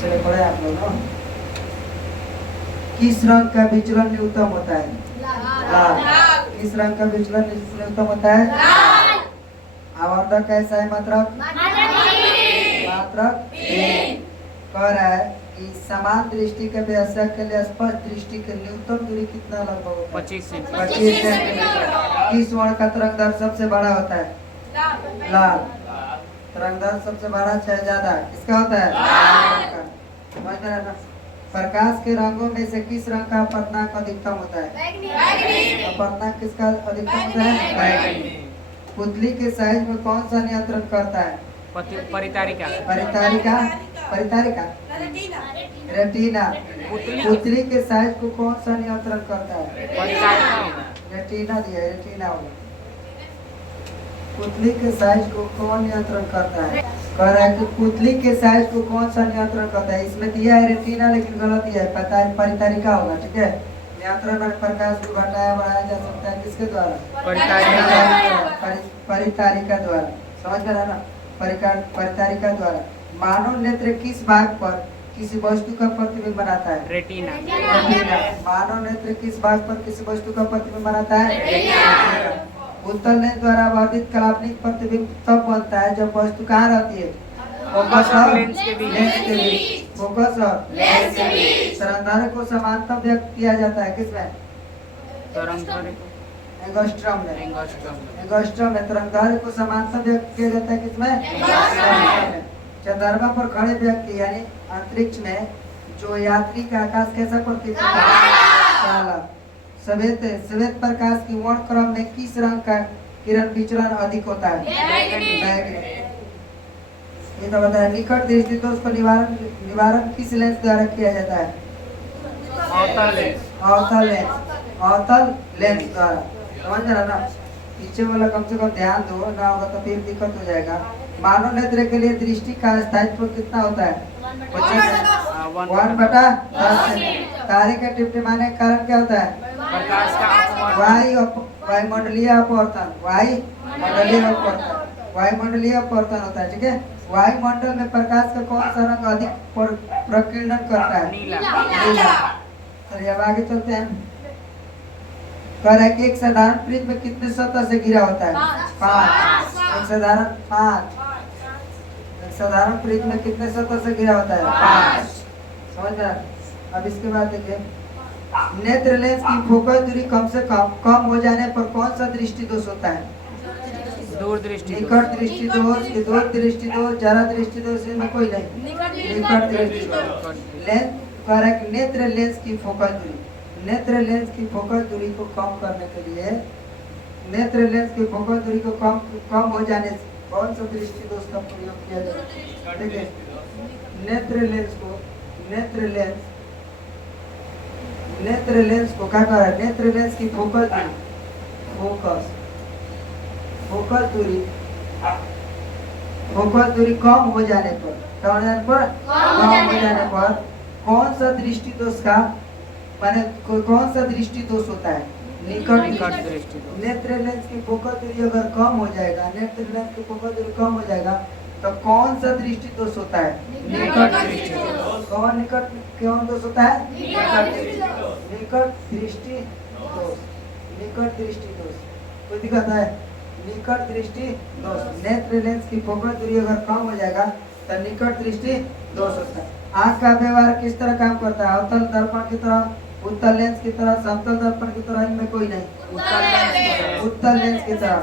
चले पढ़े आप लोग ना। किस रंग का विचलन न्यूनतम होता है? लाल। किस रंग का विचलन न्यूनतम होता है? लाल। आवर्धक कैसा है मात्रक? मात्रक कह रहा है कि समान दृष्टि के व्यस्क के लिए स्पष्ट दृष्टि के न्यूनतम दूरी कितना लगभग होता है? 25 सेंटीमीटर। किस वर्ण का तरंगदैर्घ्य सबसे बड़ा होता है? लाल। तरंगदैर्घ्य सबसे बड़ा चाहे ज्यादा किसका होता है? लाल। समझ में आया ना? प्रकाश के रंगों में से किस रंग का अपवर्तनांक अधिकतम होता है? अपवर्तनांक किसका अधिकतम होता है? बैगनी। पुतली के साइज में कौन सा नियंत्रण करता है? परितारिका। परितारिका। परितारिका। रेटिना। पुतली के साइज को कौन सा नियंत्रण करता है? परितारिका। रेटिना दिया, रेटिना होगा। पुतली के साइज को कौन नियंत्रण करता है? कह रहा है कि पुतली के साइज को कौन सा नियंत्रण करता है? इसमें दिया है रेटिना लेकिन गलत दिया है, परितारिका होगा। ठीक है, नियंत्रण में प्रकाश को घटाया बढ़ाया जा सकता है किसके द्वारा? परितारिका द्वारा। समझ में आया ना? परितारिका द्वारा। मानव नेत्र किस भाग पर किसी वस्तु का प्रतिबिंब बनाता है? रेटिना। मानव नेत्र किस भाग पर किसी वस्तु का प्रतिबिंब बनाता है? रेटिना। उत्तल लेंस द्वारा वर्धित काल्पनिक प्रतिबिंब तब बनता है जब वस्तु कहाँ रहती है? फोकस और लेंस के बीच। फोकस और लेंस के बीच। तरंगदैर्घ्य को समांतर व्यक्त किया जाता है किसमें? एंगस्ट्रॉम में। एंगस्ट्रॉम में तरंगदैर्घ्य को समांतर व्यक्त किया जाता है किसमें? चंद्रमा पर खड़े व्यक्ति यानी अंतरिक्ष में जो यात्री का आकाश कैसा प्रतीत होता है? काला। श्वेत प्रकाश की वर्ण क्रम में किस रंग का किरण विचलन अधिक होता है? बैगनी। ये तो बताया। निकट दृष्टि दोष को निवारण किस लेंस द्वारा किया जाता है? अवतल लेंस द्वारा। समझ रहा ना? पीछे वाला कम से कम ध्यान दो, ना होगा तो फिर दिक्कत हो जाएगा। मानव नेत्र के लिए दृष्टि का स्थायित्व कितना होता है? 1/10। तारे के टिमटिमाने के कारण क्या होता है? वायुमंडलीय अपवर्तन। वायुमंडलीय अपवर्तन होता है। ठीक है, वायुमंडल में प्रकाश का कौन सा रंग अधिक प्रकीर्णन करता है? नीला। चलिए अब आगे चलते हैं। कह रहा है कि एक साधारण प्रिज्म में कितने सतह से घिरा होता है? 5। एक साधारण प्रिज्म में कितने सतह से घिरा होता है? 5। समझ में? अब इसके बाद देखिए, नेत्र लेंस की फोकस दूरी कम से कम हो जाने पर कौन सा दृष्टि दोष होता है? दूरदृष्टि। निकट दृष्टि दोष, दूर दृष्टि दोष, जरा दृष्टि दोष, इनमें कोई नहीं। निकट दृष्टि दोष। लेंस कह रहा है कि नेत्र लेंस की फोकस दूरी, नेत्र लेंस की फोकस दूरी को कम करने के लिए, नेत्र लेंस की फोकस दूरी को कम हो जाने से कौन सा दृष्टि दोष का प्रयोग किया जाए? ठीक है, नेत्र लेंस को क्या कह रहा है? नेत्र लेंस की फोकस दूरी कम हो जाने पर कौन सा दृष्टि दोष का माने कौन सा दृष्टि दोष होता है? निकट दृष्टि। नेत्र लेंस की फोकस दूरी अगर कम हो जाएगा, नेत्र लेंस की फोकस दूरी कम हो जाएगा तो कौन सा दृष्टि दोष होता है? निकट दृष्टि दोष। कौन दोष होता है? निकट दृष्टि दोष। कोई दिक्कत है? निकट दृष्टि दोष। नेत्र लेंस की फोकस दूरी अगर कम हो जाएगा तो निकट दृष्टि दोष होता है। आंख का व्यवहार किस तरह काम करता है? अवतल दर्पण की तरह, उत्तल लेंस की तरह, समतल दर्पण की तरह, इनमें कोई नहीं। उत्तल लेंस की तरह।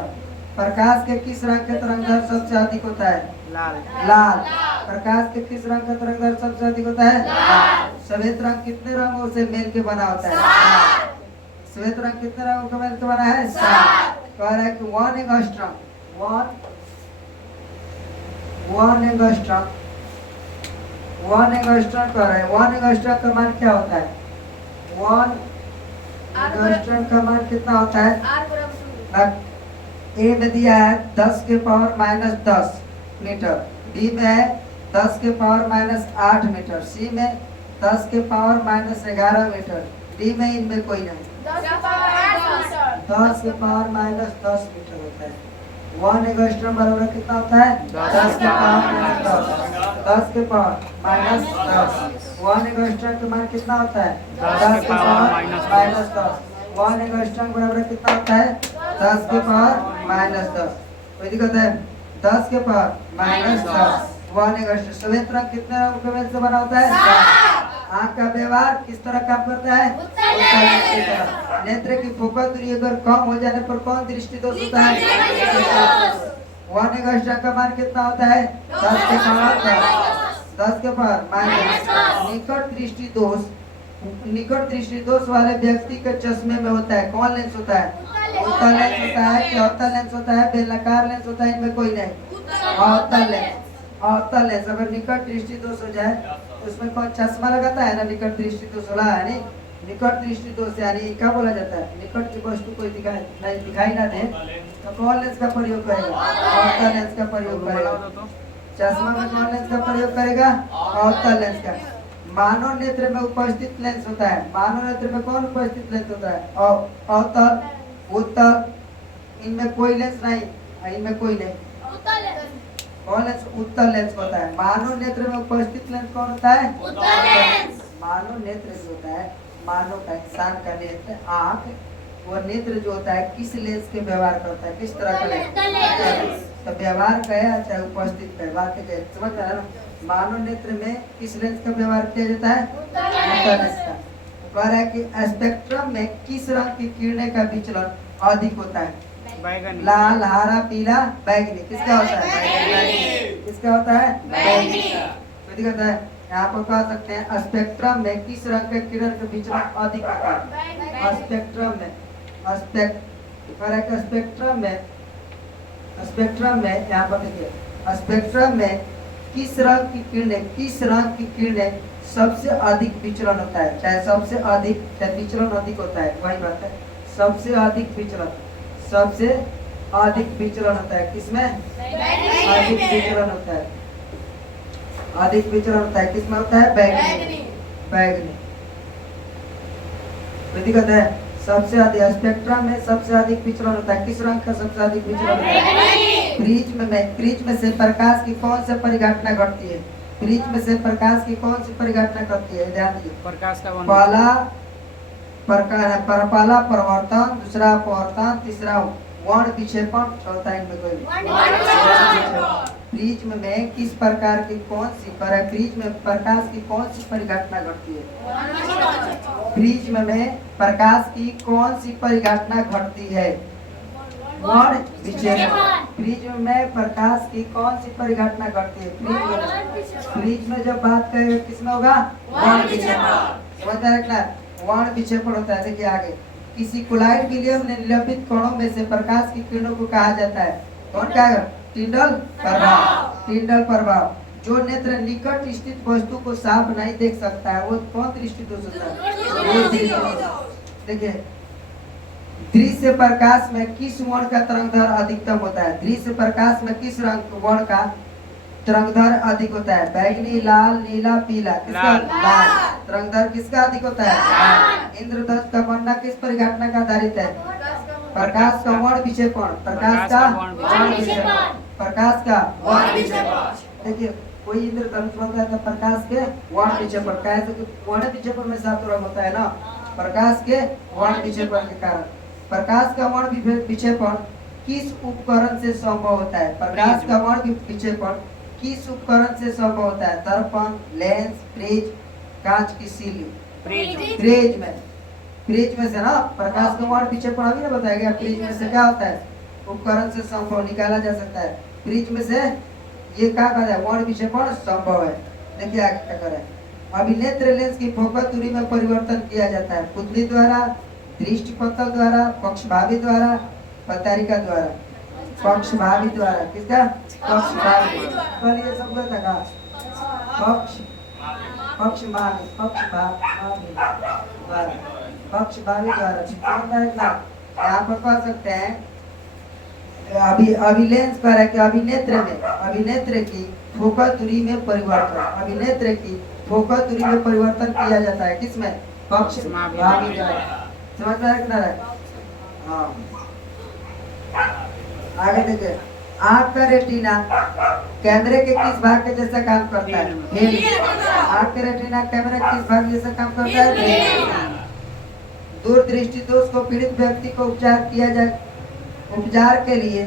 प्रकाश के किस रंग के तरंगदैर्घ्य सबसे अधिक होता है? लाल। प्रकाश के किस रंग का तरंगदैर्घ्य सबसे अधिक होता है? लाल। श्वेत रंग कितने रंगों से मिल के बना होता है? श्वेत रंग कितने रंगों का मिल के बना है? 7। कह रहा है कि 1 एंगस्ट्रॉम कह रहा है। 1 एंगस्ट्रॉम का मान क्या होता है? 1 एंगस्ट्रॉम का मान कितना होता है? ए में दिया है 10 के पावर -10 मीटर, बी में है 10 के पावर -8 मीटर, सी में 10 के पावर -11 मीटर, डी में इनमें कोई नहीं। 10 के पावर -10 मीटर होता है। 1 एंगस्ट्रॉम बराबर कितना होता है? 10 के पावर माइनस 10 के पावर माइनस 10। 1 एंगस्ट्रॉम का मान कितना होता है? 10 के पावर माइनस 10। 1 एंगस्ट्रॉम बराबर कितना होता है? 10 के पावर माइनस 10। कोई दिक्कत है? 10 के पावर माइनस 10। 1 एंगस्ट्रॉम श्वेत रंग कितने रंग के मेल से बना होता है? आँख का व्यवहार किस तरह काम करता है? उत्तल लेंस की तरह। नेत्र की फोकस दूरी अगर कम हो जाने पर कौन दृष्टि दोष होता है? 1 एंगस्ट्रॉम का मान कितना होता है? 10 के पावर 10 के पावर माइनस। निकट दृष्टि दोष वाले व्यक्ति के चश्मे में होता है कौन लेंस होता है? उत्तल लेंस होता है कि अवतल लेंस होता है? बेलनाकार लेंस होता है? इनमें कोई नहीं। अवतल लेंस। अवतल लेंस अगर निकट दृष्टि दोष हो जाए तो उसमें कौन चश्मा लगाता है ना? निकट दृष्टि दोष होला है नहीं। निकट दृष्टि दोष यानी क्या बोला जाता है? निकट की वस्तु कोई दिखाई ना दे तो कौन लेंस का प्रयोग करेगा? अवतल लेंस का प्रयोग करेगा। चश्मा में कौन लेंस का प्रयोग करेगा? अवतल लेंस का। मानव नेत्र में उपस्थित लेंस होता है। मानव नेत्र में कौन उपस्थित लेंस होता है? अवतल, उत्तल, इनमें कोई लेंस नहीं, इनमें कोई नहीं। कौन लेंस? उत्तल लेंस होता है। मानव नेत्र में उपस्थित लेंस कौन होता है? उत्तल लेंस। मानव नेत्र जो होता है, मानव का इंसान का नेत्र आँख, वो नेत्र जो होता है किस लेंस के व्यवहार करता है? किस तरह का लेंस? तो व्यवहार कहे चाहे उपस्थित व्यवहार के समझ में आ रहा है? मानव नेत्र में किस लेंस का व्यवहार किया जाता है? उत्तल लेंस का। कह रहा है कि स्पेक्ट्रम में किस रंग की किरणें का विचलन अधिक होता है? बैगनी। लाल, हरा, पीला, बैगनी। किसका होता है? किसका होता है? बैगनी। तो दिक्कत है यहाँ पर कह सकते हैं स्पेक्ट्रम में किस रंग के किरण का विचलन अधिक होता है? स्पेक्ट्रम में स्पेक्ट्रम में यहाँ पर देखिए स्पेक्ट्रम में किस रंग की किरणें सबसे अधिक विचलन होता है? चाहे सबसे अधिक चाहे विचलन अधिक होता है, वही बात है। सबसे अधिक विचलन होता है किसमें? अधिक विचलन होता है। अधिक विचलन होता है किसमें होता है? बैगनी। कोई दिक्कत है? सबसे अधिक स्पेक्ट्रम में सबसे अधिक विचलन होता है। किस रंग का सबसे अधिक विचलन होता है? प्रिज्म में से प्रकाश की कौन सी परिघटना घटती है? प्रिज्म में से प्रकाश की कौन सी परिघटना घटती है? ध्यान दीजिए। प्रकाश का पहला परिवर्तन, दूसरा अपवर्तन, तीसरा वर्ण विक्षेपण, चौथा इनमें कोई। प्रिज्म में किस प्रकार की कौन सी प्रिज्म में प्रकाश की कौन सी परिघटना घटती है? प्रिज्म में प्रकाश की कौन सी परिघटना घटती है? वर्ण विक्षेपण। प्रिज्म में प्रकाश की कौन सी परिघटना घटती है? प्रिज्म में जब बात करेंगे किसमें होगा? वर्ण विक्षेपण। समझ रखना, वर्ण विक्षेपण होता है। देखिए आगे, किसी कोलाइड विलियम ने निलंबित कणों में से प्रकाश की किरणों को कहा जाता है कौन कहेगा? टिंडल प्रभाव। जो नेत्र निकट स्थित वस्तु को साफ नहीं देख सकता है वो कौन दृष्टि दोष होता है? देखिए, दृश्य प्रकाश में किस वर्ण का तरंगदैर्घ्य अधिकतम होता है? दृश्य प्रकाश में किस रंग वर्ण का तरंगदैर्घ्य अधिक होता है? बैगनी, लाल, नीला, पीला। किसका? लाल। तरंगदैर्घ्य किसका अधिक होता है? इंद्रधनुष का बनना किस परिघटना का आधारित है? प्रकाश का वर्ण विक्षेपण। देखिए, कोई इंद्रधनुष बनता है तो प्रकाश के वर्ण विक्षेपण वर्ण विक्षेपण में 7 रंग होता है ना, प्रकाश के वर्ण विक्षेपण के कारण। प्रकाश का वर्ण विक्षेपण किस उपकरण से संभव होता है? प्रकाश का वर्ण विक्षेपण किस उपकरण से संभव होता है? दर्पण, लेंस, प्रिज्म, कांच की सीली। प्रिज्म में से ना प्रकाश का वर्ण विक्षेपण अभी ना बताया गया। प्रिज्म में से क्या होता है? उपकरण से संभव निकाला जा सकता है। प्रिज्म में से ये क्या कहता है? वर्ण विक्षेपण संभव है। देखिए आगे क्या करें। अभिनेत्र लेंस की फोकस दूरी में परिवर्तन किया जाता है पुतली द्वारा, दृष्टिपथल द्वारा, पक्षभावी द्वारा, पतारिका द्वारा। पक्षभावी द्वारा। किसका? पक्षभावी। कल ये सब था का पक्षभावी द्वारा। यहाँ पर कह सकते हैं अभिलेंस कर है कि अभिनेत्र की फोकस दूरी में परिवर्तन किया जाता है। किसमें? पक्षभावी द्वारा। समझ में आ रहा है? हाँ। आगे देखिए, आँख का रेटिना कैमरे के किस भाग के जैसा काम करता है? हिल। आँख का रेटिना कैमरे के किस भाग जैसा काम करता है? हिल। दूरदृष्टि दोष को पीड़ित व्यक्ति को उपचार के लिए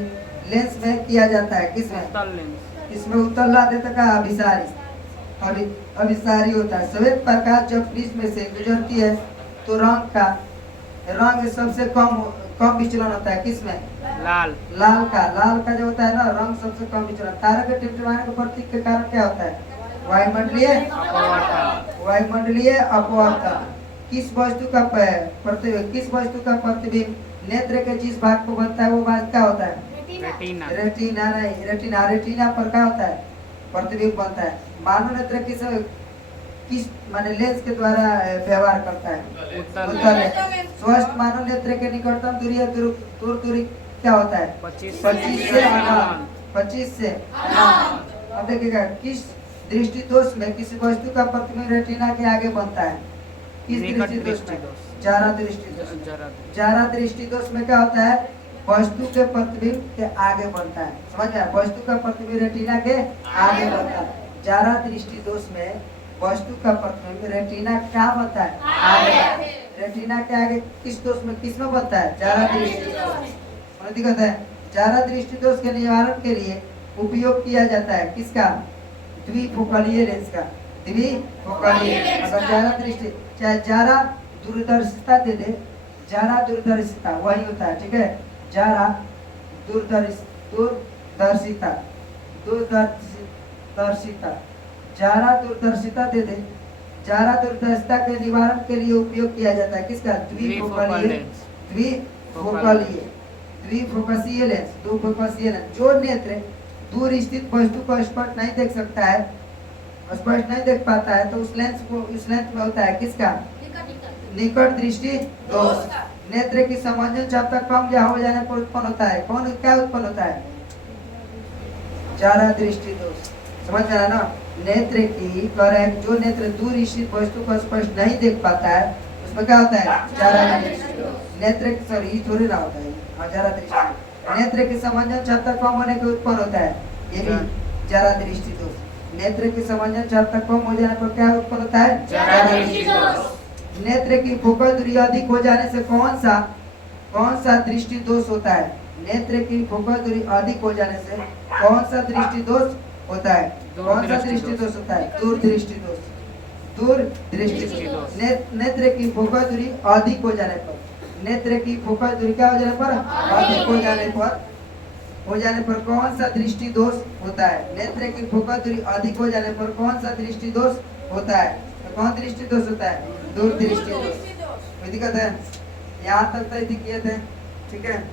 लेंस में किया जाता है। किसमें? उत्तल लेंस। इसमें उत्तल ला देता का अभिसारी, अभिसारी होता है। श्वेत प्रकाश जब प्रिज्म में से गुजरती है तो रंग सबसे कम विचलन होता है। किसमें? लाल। लाल का जो होता है ना, रंग सबसे कम विचलन। तारा के टिमटिमाने के प्रतीक के कारण क्या होता है? वायुमंडलीय अपवर्तन। किस वस्तु का प्रतिबिंब नेत्र के जिस भाग को बनता है वो भाग क्या होता है? रेटिना। रेटिना पर क्या होता है? प्रतिबिंब बनता है। मानव नेत्र किस माने लेंस के द्वारा व्यवहार करता है? उत्तल लेंस। स्वस्थ मानव नेत्र के निकटतम दूरी क्या होता है? 25 से 25 से। अब देखिएगा, किस दृष्टि दोष में किसी वस्तु का प्रतिबिंब रेटिना के आगे बनता है? किस दृष्टि दोष में? जारा दृष्टि दोष। जारा दृष्टि दोष में क्या होता है? वस्तु के प्रतिबिंब के आगे बनता है। समझ गया? वस्तु का प्रतिबिंब रेटिना के आगे बनता है। जारा दृष्टि दोष में वस्तु का प्रतिबिंब रेटिना क्या बनता है? आगे। रेटिना के आगे किस दोष में किसमें बनता है? जारा दृष्टि दोष। दिक्कत है। जारा दृष्टि दोष के निवारण के लिए उपयोग किया जाता है किसका? द्विफोकलीय लेंस का। द्विफोकलीय। अगर जारा दृष्टि चाहे जारा दूरदर्शिता दे दे, जारा दूरदर्शिता वही होता है। ठीक है, जारा दूरदर्शिता जारा दूरदर्शिता दे दे। जारा दूरदर्शिता के निवारण के लिए उपयोग किया जाता है किसका? द्विफोकसीय लेंस। जो नेत्र दूर स्थित वस्तु को स्पष्ट नहीं देख सकता है, स्पष्ट नहीं देख पाता है, तो उस लेंस में होता है किसका? निकट दृष्टि दोष। नेत्र की समंजन क्षमता कम या हो जाने पर उत्पन्न होता है। क्या उत्पन्न होता है? जारा दृष्टि दोष। समझ रहा है ना? नेत्र की करेक्ट, जो नेत्र दूर स्थित वस्तु को स्पष्ट नहीं देख पाता है उसमें क्या होता है? जारा दृष्टि दोष। नेत्र की सॉरी थोड़ी ना होता है जारा दृष्टि। नेत्र की समंजन क्षमता कम होने के उत्पन्न होता है, ये भी जारा दृष्टि दोष। नेत्र की समंजन क्षमता कम हो जाने पर क्या उत्पन्न होता है? जारा दृष्टि दोष। नेत्र की फोकल दूरी अधिक हो जाने से कौन सा दृष्टि दोष होता है? नेत्र की फोकल दूरी अधिक हो जाने से कौन सा दृष्टि दोष होता है? कौन सा दृष्टि दोष होता है? दूरदृष्टि दोष। नेत्र की फोकल दूरी अधिक हो जाने पर, नेत्र की फोकल दूरी क्या हो जाने पर? अधिक हो जाने पर कौन सा दृष्टि दोष होता है? नेत्र की फोकल दूरी अधिक हो जाने पर कौन सा दृष्टि दोष होता है? तो कौन दृष्टि दोष होता है? दूरदृष्टि दोष। कोई दिक्कत है? यहाँ तक तो किए थे। ठीक है।